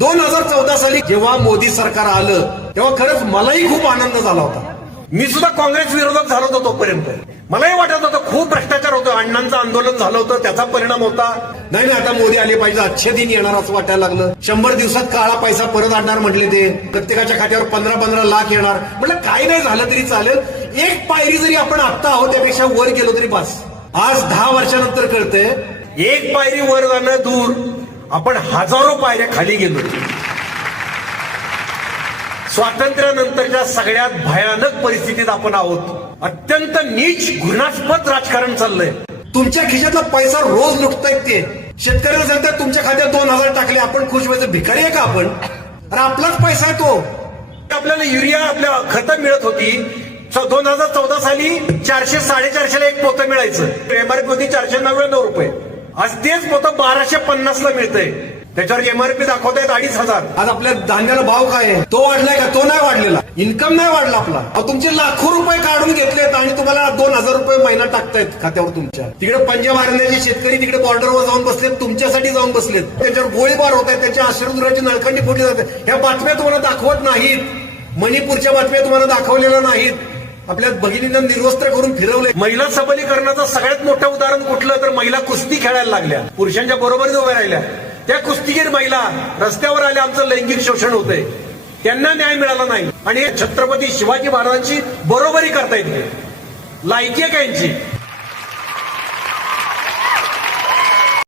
दोन हजार चौदा साली जेव्हा मोदी सरकार आलं तेव्हा खरंच मलाही खूप आनंद झाला होता मी सुद्धा काँग्रेस विरोधात झालो होतो तोपर्यंत मलाही वाटत होतं खूप भ्रष्टाचार होतो अण्णांचं आंदोलन झालं होतं त्याचा परिणाम होता नाही नाही आता मोदी आले पाहिजे अच्छे दिन येणार असं वाटायला लागलं शंभर दिवसात काळा पैसा परत आणणार म्हटले ते प्रत्येकाच्या खात्यावर पंधरा पंधरा लाख येणार म्हटलं काय नाही झालं तरी चालेल एक पायरी जरी आपण आत्ता आहोत त्यापेक्षा वर गेलो तरी बस आज दहा वर्षानंतर कळतंय एक पायरी वर जाणं दूर आपण हजारो पायऱ्या खाली गेलो स्वातंत्र्यानंतरच्या सगळ्यात भयानक परिस्थितीत आपण आहोत अत्यंत नीच घृणास्पद राजकारण चाललंय तुमच्या खिशातला पैसा रोज लुटतायत ते शेतकऱ्याला सांगतात तुमच्या खात्यात दोन हजार टाकले आपण खुश व्हायचं भिकारी आहे का आपण अरे आपलाच पैसा आहे तो आपल्याला युरिया आपल्या खतं मिळत होती दोन हजार चौदा साली चारशे साडेचारशेला एक पोतं मिळायचं एमआरपी होती चारशे नव्याण्णव रुपये आज तेच फक्त बाराशे पन्नास ला मिळतंय त्याच्यावर एमआरपी दाखवतायत अडीच हजार आज आपल्या धान्याला भाव काय आहे तो वाढलाय का तो नाही वाढलेला इन्कम नाही वाढला आपला तुमचे लाखो रुपये काढून घेतलेत आणि तुम्हाला दोन हजार रुपये महिना टाकतायत खात्यावर तुमच्या तिकडे पंजाब हरियाणाचे शेतकरी तिकडे बॉर्डरवर जाऊन बसलेत तुमच्यासाठी जाऊन बसलेत त्याच्यावर गोळीबार होत आहेत त्यांच्या आश्रमगृहाची नळखंडी फोडली जाते ह्या बातम्या तुम्हाला दाखवत नाहीत मणिपूरच्या बातम्या तुम्हाला दाखवलेल्या नाहीत आपल्या भगिनीनं निर्वस्त्र करून फिरवले महिला सबलीकरणाचं सगळ्यात मोठं उदाहरण कुठलं तर महिला कुस्ती खेळायला लागल्या पुरुषांच्या बरोबरीच उभ्या राहिल्या त्या कुस्तीगीर महिला रस्त्यावर आल्या आमचं लैंगिक शोषण होतंय त्यांना न्याय मिळाला नाही आणि छत्रपती शिवाजी महाराजांची बरोबरी करता येते लायकी आहे यांची